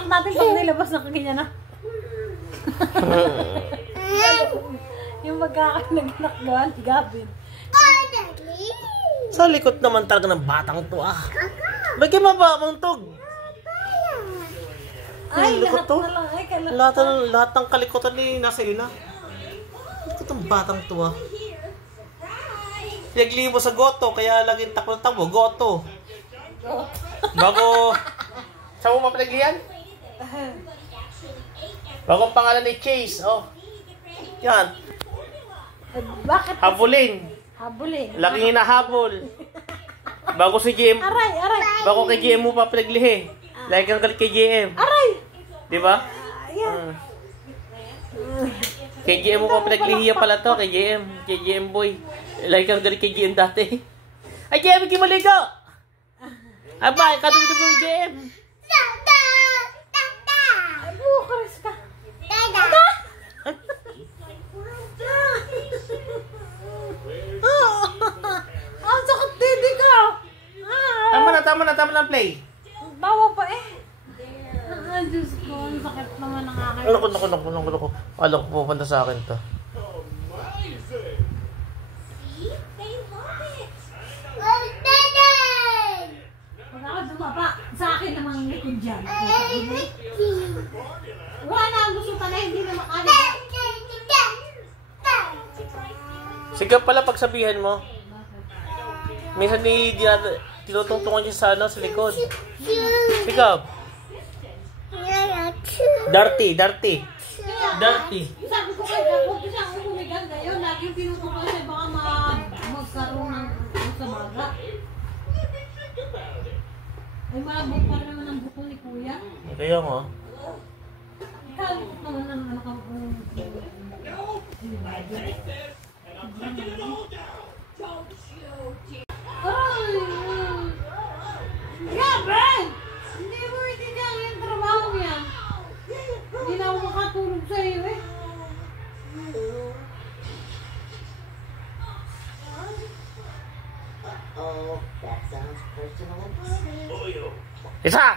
anak natin pag nilabas ng kanya na. Yung magkakananak doon, si Gavin. Sa likod naman talaga ng batang to ah. Bagay mababangtog. Ay, likod lahat to. na lang. Ay, kalakot. Lahat ng kalikotan ni nasa ina. Likod ng batang to ah. Pinaglibo sa goto, kaya laging takbo goto. Bago, saan mo mapaglihan? Bagong pangalan ni Chase, oh. Yan. Bakit? Habulin. Habulin. Laking hinahabol. Bago si GM. Aray, aray. Bago kay GM mo papaglihi. Lagi kang galit kay GM. Aray. Di ba? Ayan. Kay GM mo papaglihi pala to, kay GM. Kay GM boy. Lagi kang galit kay GM dati. Ay, GM, hindi maligo! Aba, kadungdug yung GM. Ay, bukaris ka. Ang sakit didi ka. Tama na play. Bawa pa eh. Ah, Diyos ko, ang sakit naman ang akin. Naku. Alam ko pupunta sa akin to. Huwag ako dumaba. Sa akin namang likod dyan. Wala na ang gusto na hindi na makalit. Sigap pala pagsabihan mo. Minsan tinutungtungan siya sa ano, sa likod. Sigap. Dirty. Sabi ko kay Gabo, kasi ako kumiganda yun. Lagi yung pinutukan siya, baka magkaroon ng sa baga. Ay, malabot pa naman ang buko ni Kuya. Kaya nga. Ikaw, naman ang anak ang Aray! Gabriel! Hindi mo itindihan yung trabaho niya. Hindi na ako makatulog sa iyo eh. Oh, that sounds personal. Isa!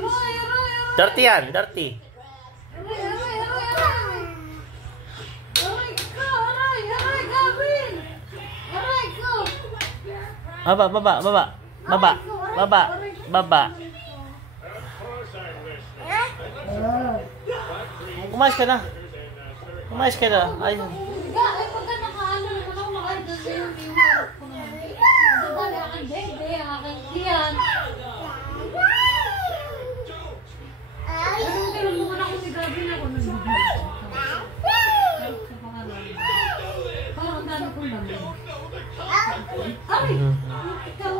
Aray! Dirty yan, dirty. Aray ka! Aray, Gabriel! Aray ko! Baba. Umayos ka na. Ayun. Ay, pagka nakaano naman ako makain sa yung iwan ko naman. Nadadali aking bebe, aking tiyan. Anong tinulungan ako si Gabi na ako nagbibigay. Sa pangalan. Parang ang dami kong dami. Ay! Ikaw